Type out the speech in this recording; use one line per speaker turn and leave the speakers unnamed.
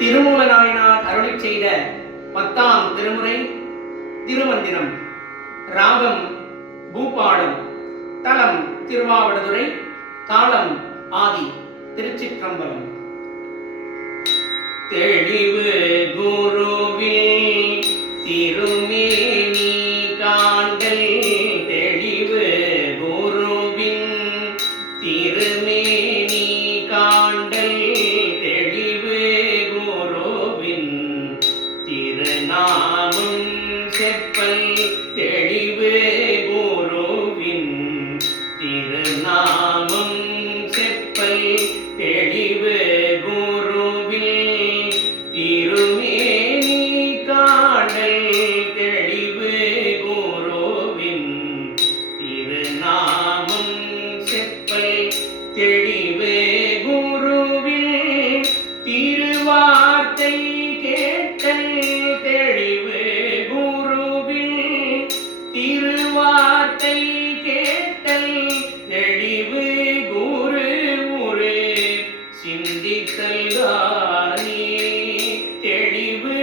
திருமூல நாயனார் அருளிச் செய்த பத்தாம் திருமுறை திருமந்திரம். ராகம் பூபாடம் தலம் திருவாவடுதுறை தாளம் ஆதி திருச்சிற்றம்பலம். தெளிவு குருவில் திருமேனி காண்டல் திருநாமம் செப்பல் தெளிவு குருவின் திருநாமம் செப்பல் தெளிவு குருவில் திருமேனி காடல் தெளிவு குருவின் திருநாமம் செப்பல் தெளிவு சிந்தித்தல் தெளிவு